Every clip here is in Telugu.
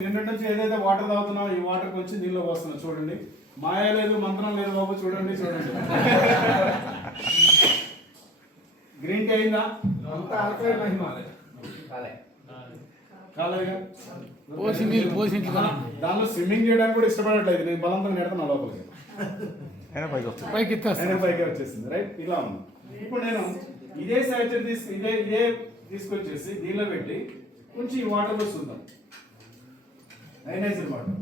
నిన్నటి నుంచి ఏదైతే వాటర్ తాగుతున్నావో ఈ వాటర్ కొంచెం దీనిలో పోస్తున్నావు చూడండి. మాయ లేదు మంత్రం లేదు బాబు చూడండి చూడండి. గ్రీన్ టీ అయిందా? కాలేదుగా నీళ్ళు దానిలో స్విమ్మింగ్ చేయడానికి కూడా ఇష్టపడట్లేదు. నేను బలంతో నెడతాను లోపలికి. పైకి పైకి వచ్చేసింది రైట్ ఇలా ఉంది. ఇప్పుడు నేను ఇదే సాచర్ తీసు ఇదే ఇదే తీసుకొచ్చేసి దీనిలో పెట్టి కొంచెం ఈ వాటర్ వస్తుందాం నైనైజర్ వాటర్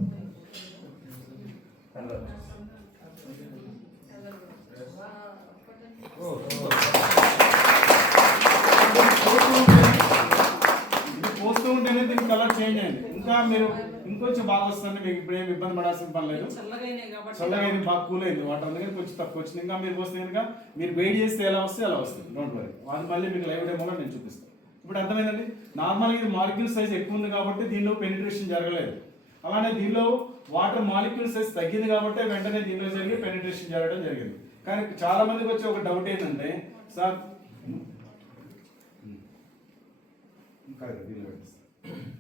ఇది పోస్తూ ఉంటేనే దీని కలర్ చేంజ్ అయింది. ఇంకా మీరు ఇంకొంచెం బాగా వస్తుంది మీకు ఇప్పుడు ఏమి ఇబ్బంది పడాల్సిన పని లేదు. చల్లగైనాయి కాబట్టి చల్లగా అయింది బాగా కూల్ అయింది. వాటర్ అందుకని కొంచెం తక్కువ వచ్చింది. ఇంకా మీరు పోస్తే కనుక మీరు వేడి చేస్తే ఎలా వస్తే అలా వస్తుంది. డోంట్ వరీ అది మళ్ళీ మీకు లైవ్ డెమోలో నేను చూపిస్తాను. ఇప్పుడు అర్థమైందండి? నార్మల్గా ఇది మాలిక్యూల్ సైజ్ ఎక్కువ ఉంది కాబట్టి దీనిలో పెనిట్రేషన్ జరగలేదు. అలానే దీనిలో వాటర్ మాలిక్యూల్ సైజ్ తగ్గింది కాబట్టి వెంటనే దీనిలో జరిగి పెనిట్రేషన్ జరగడం జరిగింది. కానీ చాలా మందికి వచ్చే ఒక డౌట్ ఏంటంటే సార్.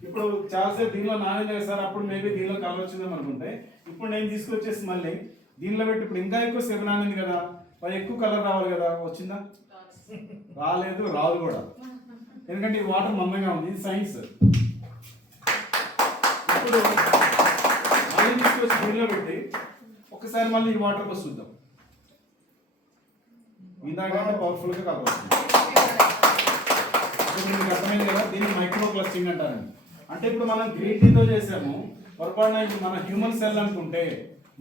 ఇప్పుడు చాలాసేపు దీనిలో నానే సార్ అప్పుడు మేబీ దీనిలో కలర్ వచ్చిందేమో అనుకుంటే ఇప్పుడు నేను తీసుకొచ్చేసి మళ్ళీ దీనిలో పెట్టి ఇప్పుడు ఇంకా ఎక్కువ సేపు నానింది కదా మరి ఎక్కువ కలర్ రావాలి కదా వచ్చిందా? రాలేదు. రాదు కూడా. ఎందుకంటే ఈ వాటర్ మందంగా ఉంది ఇది సైన్స్ ఇప్పుడు మళ్ళీ తీసుకొచ్చి దీనిలో పెట్టి ఒకసారి మళ్ళీ ఈ వాటర్ బస్ చూద్దాం. ఇందాకంటే పవర్ఫుల్గా కలర్ మీకు అర్థమైంది కదా దీన్ని మైక్రో క్లస్టింగ్ అంటారండి. అంటే ఇప్పుడు మనం గ్రీన్ టీతో చేసాము. పొరపాటున ఇప్పుడు మన హ్యూమన్ సెల్ అనుకుంటే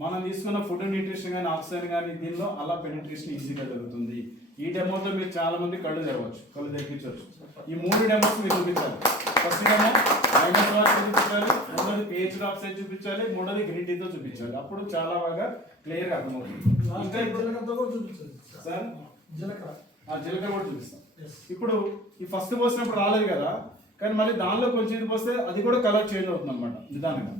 మనం తీసుకున్న ఫుడ్ న్యూట్రిషన్ కానీ ఆక్సిజన్ కానీ దీనిలో అలా పెనిట్రేషన్ ఈజీగా జరుగుతుంది. ఈ డెమోతో మీరు చాలా మంది కళ్ళు తెరవచ్చు కళ్ళు తెప్పించవచ్చు ఈ మూడు డెమోస్ మీరు చూపించాలి. ఫస్ట్ డెమో మైనస్ వాటర్ చూపించాలి మూడోది పిహెచ్ ఆక్సైడ్ చూపించాలి మూడోది గ్రీన్ టీతో చూపించాలి. అప్పుడు చాలా బాగా క్లియర్గా అర్థమవుతుంది. ఇంకా ఇప్పుడు సార్? ఆ జీలకర్ర కూడా చూపిస్తాం. ఇప్పుడు ఈ ఫస్ట్ పోసినప్పుడు రాలేదు కదా కానీ మళ్ళీ దానిలో కొంచెం ఇది పోస్తే అది కూడా కలర్ చేంజ్ అవుతుంది అనమాట నిదానంగా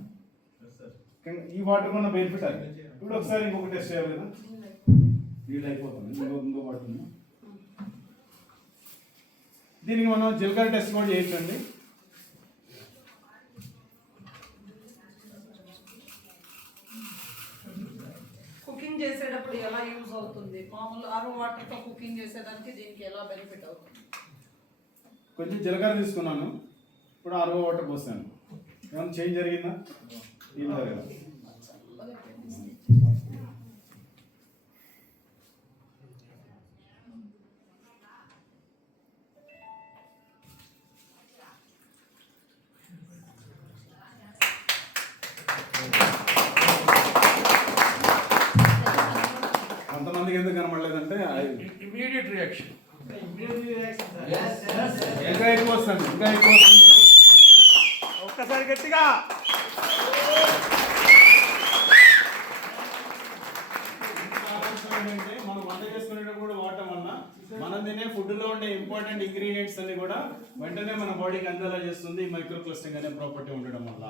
ఈ వాటర్ కూడా బెనిఫిట్ అది. ఇప్పుడు ఒకసారి ఇంకొక టెస్ట్ చేయాలి కదా నీళ్ళు అయిపోతుంది ఇంకో ఇంకో వాటర్ ఉంది. దీనికి మనం జీలకర్ర టెస్ట్ కూడా చేయొచ్చండి. కుకింగ్ చేసేటప్పుడు ఎలా యూజ్ అవుతుంది? మామూలు ఆరో వాటర్తో కుకింగ్ చేసేదానికి దీనికి ఎలా బెనిఫిట్ అవుతుంది? కొంచెం జీలకర్ర తీసుకున్నాను. ఇప్పుడు అరవై వాటర్ పోసాను. ఏమైనా చేంజ్ జరిగిందా? ఏం జరగదు కొంతమందికి ఎందుకు కనబడలేదంటే ఇమీడియట్ రియాక్షన్ ఇంకా ఎక్కువ వస్తుంది ఇంకా ఎక్కువ వస్తుంది. ఒక్కసారి గట్టిగా. మనం వంట చేసుకునేటప్పుడు కూడా వాడటం వల్ల మనం తినే ఫుడ్లో ఉండే ఇంపార్టెంట్ ఇంగ్రీడియంట్స్ అన్ని కూడా వెంటనే మన బాడీకి అందేలా చేస్తుంది మైక్రో క్లస్టింగ్ అనే ప్రాపర్టీ ఉండడం వల్ల.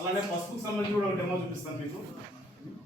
అలానే పసుపుకు సంబంధించి కూడా ఒక డెమో చూపిస్తాను మీకు.